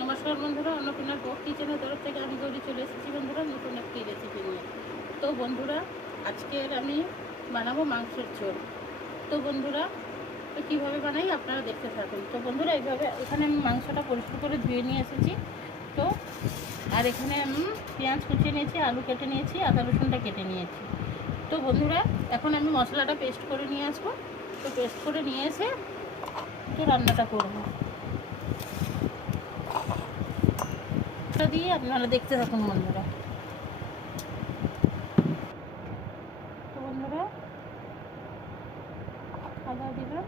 নমস্কার বন্ধুরা, অন্নপূর্ণার কুক কিচেনের তরফ থেকে আমি গৌরী চলে এসেছি বন্ধুরা নতুন একটি রেসিপি নিয়ে। তো বন্ধুরা, আজকের আমি বানাবো মাংসের ঝোল। তো বন্ধুরা, কীভাবে বানাই আপনারা দেখতে থাকুন। তো বন্ধুরা, এইভাবে এখানে আমি মাংসটা পরিষ্কার করে ধুয়ে নিয়ে এসেছি। তো আর এখানে আমি পেঁয়াজ কুচিয়ে নিয়েছি, আলু কেটে নিয়েছি, আদা রসুনটা কেটে নিয়েছি। তো বন্ধুরা, এখন আমি মশলাটা পেস্ট করে নিয়ে আসবো। তো পেস্ট করে নিয়ে এসে তো রান্নাটা করবো দিয়ে আপনারা দেখতে থাকুন বন্ধুরা। তো বন্ধুরা, আদা দিলাম,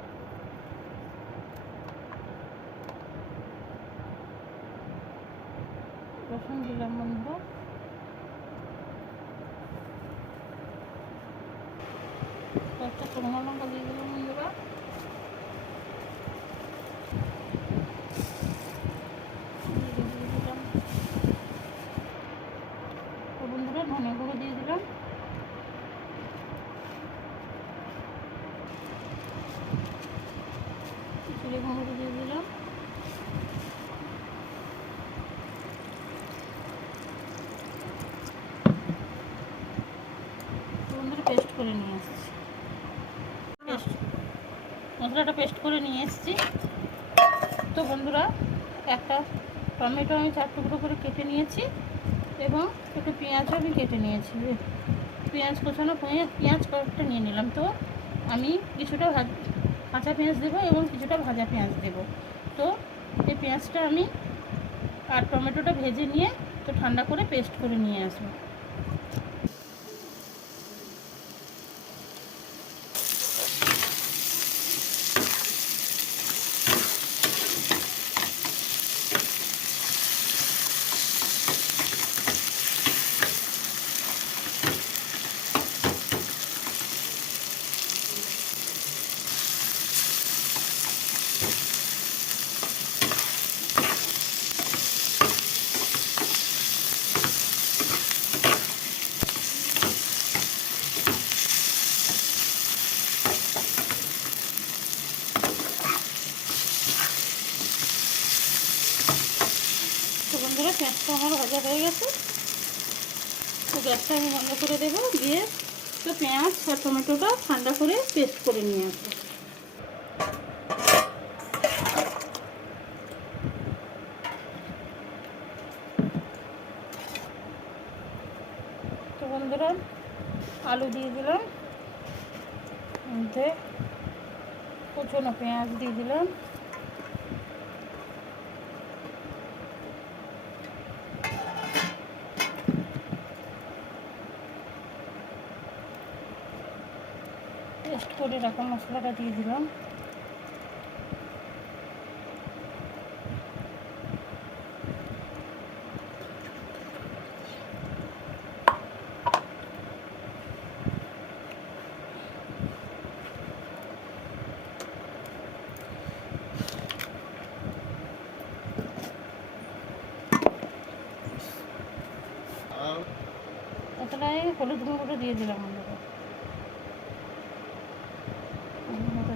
রসুন দিলাম বন্ধুরা, কয়েকটা শুকনো লঙ্কা দিয়ে দিলাম বন্ধুরা, দিয়ে দিলাম। তো বন্ধুরা, ধনে গুঁড়ো দিয়ে দিলাম, জিরে গুঁড়ো দিয়ে দিলাম, বন্ধুরা পেস্ট করে নিয়ে এসেছি। মশলাটা পেস্ট করে নিয়ে এসেছি। তো বন্ধুরা, একটা টমেটো আমি 4 টুকরো করে কেটে নিয়েছি এবং একটু পেঁয়াজও আমি কেটে নিয়েছি। পেঁয়াজ কোচানো পেঁয়াজ কয়েকটা নিয়ে নিলাম। তো আমি কিছুটা কাঁচা পেঁয়াজ দেবো এবং কিছুটা ভাজা পেঁয়াজ দেবো। তো এই পেঁয়াজটা আমি আর টমেটোটা ভেজে নিয়ে তো ঠান্ডা করে পেস্ট করে নিয়ে আসবো। তো বন্ধুরা, পেঁয়াজটা আমার ভাজা হয়ে গেছে। তো গ্যাসটা আমি বন্ধ করে দেবো, দিয়ে তো পেঁয়াজ আর টমেটোটা ঠান্ডা করে পেস্ট করে নিয়ে আসবো। তো বন্ধুরা, আলু দিয়ে দিলাম, মধ্যে কুচনো পেঁয়াজ দিয়ে দিলাম, পেস্ট করে রাখা মশলাটা দিয়ে দিলাম, তারপরে হলুদ গুঁড়ো দিয়ে দিলাম বন্ধুরা,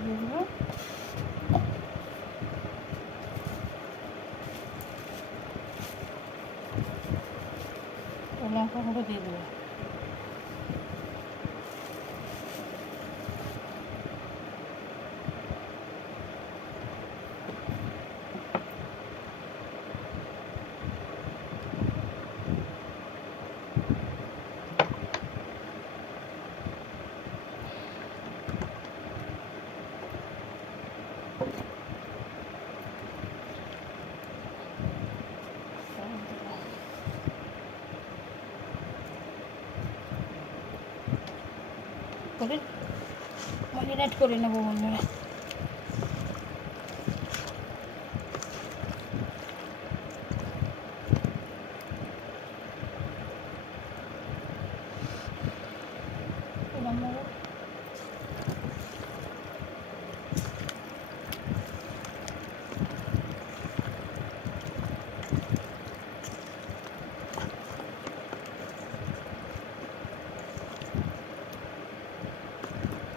দিয়ে দিলাম, লঙ্কা গুঁড়ো দিয়ে দিলাম। করে ম্যারিনেট করে নেবো বন্ধুরা।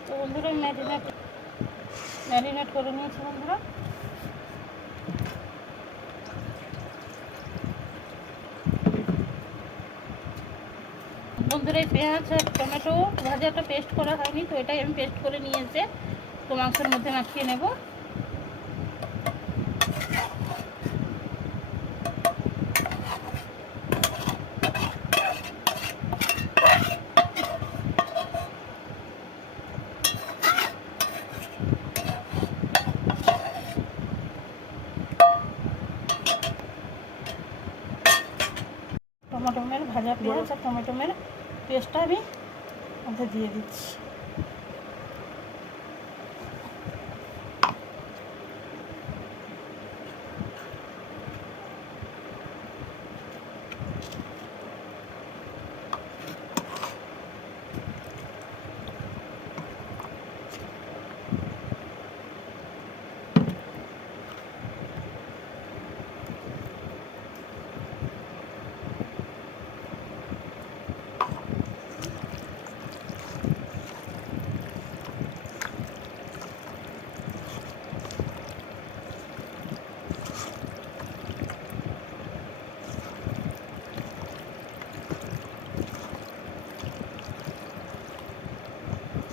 তো বন্ধুরা, ম্যারিনেট করে নিয়েছি বন্ধুরা। বন্ধুরা এই পেঁয়াজ আর টমেটো ভাজাটা পেস্ট করা হয়নি, তো এটাই আমি পেস্ট করে নিয়েছে, তো মাংসের মধ্যে মাখিয়ে নেব। টমেটোমের ভাজা পেঁয়াজ আর টমেটোমের পেস্টটা আমি মধ্যে দিয়ে দিচ্ছি।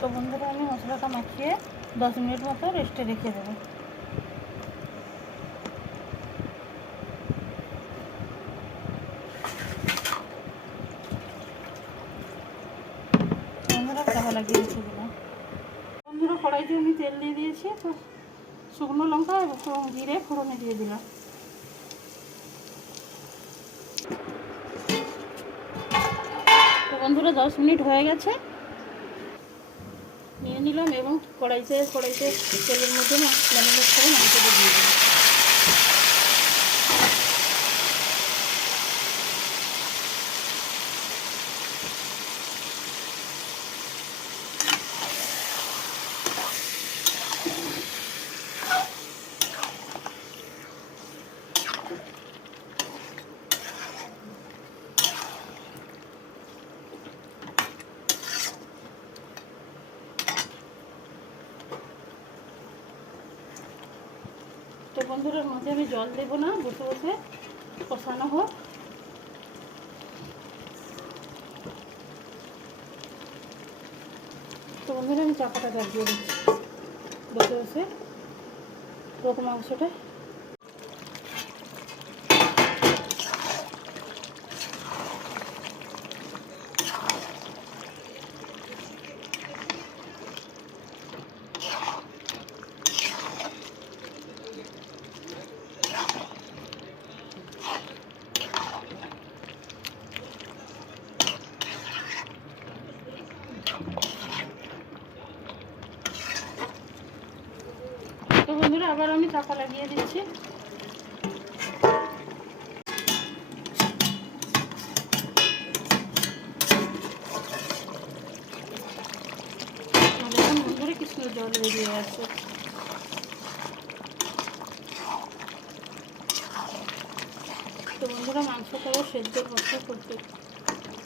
তো বন্ধুরা আমি মশলাটা মাখিয়ে 10 মিনিট মতো রেস্টে রেখে দেবো। বন্ধুরা চাপা লাগিয়ে রেখে দিলাম। বন্ধুরা কড়াইতে আমি তেল দিয়ে দিয়েছি, তো শুকনো লঙ্কা এবং জিরে ফোড়নে দিয়ে দিলাম। তো বন্ধুরা 10 মিনিট হয়ে গেছে, নিয়ে নিলাম এবং কড়াইতে তেলের মধ্যে ম্যারিনেট করে মাংসটা দিয়ে দিলাম। তো বন্ধুরার মধ্যে আমি জল দেবো না, বসে বসে কষানো হোক। তো বন্ধুরা আমি চাপাটা গাড়িয়ে দিচ্ছি, বসে বসে পুরো মাংসটা। তো বন্ধুরা আবার আমি চাপা লাগিয়ে দিচ্ছি। দেখুন বন্ধুরা কি সুন্দর জল বেরিয়ে আছে। তো বন্ধুরা মাংসটাও সেদ্ধ করতে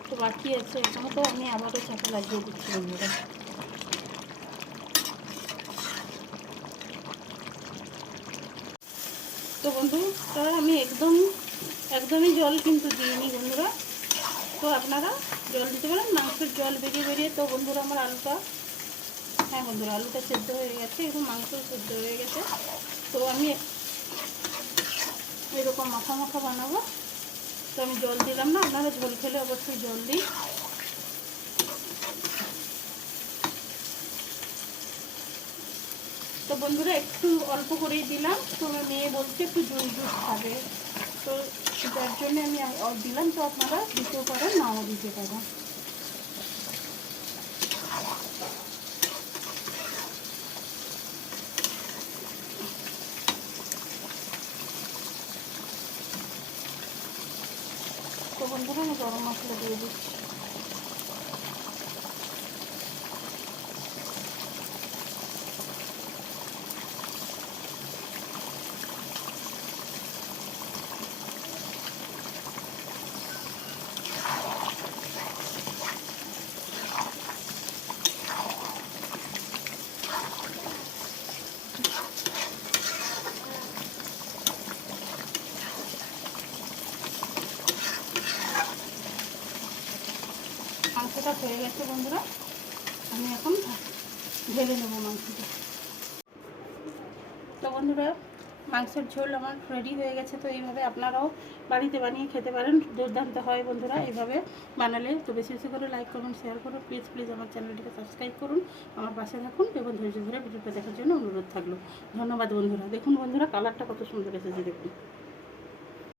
তো বাকি আছে এখনো, তো আমি আবারও চাপা লাগিয়ে দিচ্ছি বন্ধুরা। তো বন্ধুরা আমি একদমই জল কিন্তু দিইনি বন্ধুরা, তো আপনারা জল দিতে পারেন, মাংসের জল বেরিয়ে। তো বন্ধুরা আমার আলুটা, হ্যাঁ বন্ধুরা আলুটা সেদ্ধ হয়ে গেছে এবং মাংস সেদ্ধ হয়ে গেছে। তো আমি এরকম মাখা বানাবো, তো আমি জল দিলাম না, আপনারা ঝোল খেলে অবশ্যই জল দিন। তো বন্ধুরা একটু অল্প করেই দিলাম, তো আমার মেয়ে বলছে একটু জুস খাবে, তো যার জন্য আমি দিলাম। তো আপনারা দিতেও পারেন, নাও দিতে পারেন। তো বন্ধুরা আমি গরম মশলা দিয়ে দিচ্ছি। গেছে বন্ধুরা, আমি এখন ঢেলে নেবো মাংসটা। তো বন্ধুরা মাংসের ঝোল আমার রেডি হয়ে গেছে। তো এইভাবে আপনারাও বাড়িতে বানিয়ে খেতে পারেন, দুর্দান্ত হয় বন্ধুরা এইভাবে বানালে। তো বেশি বেশি করে লাইক করুন, শেয়ার করুন, প্লিজ আমার চ্যানেলটিকে সাবস্ক্রাইব করুন, আমার পাশে থাকুন এবং ধৈর্য ধরে ভিডিওটা দেখার জন্য অনুরোধ থাকলো। ধন্যবাদ বন্ধুরা। দেখুন বন্ধুরা কালারটা কত সুন্দর এসেছে দেখুন।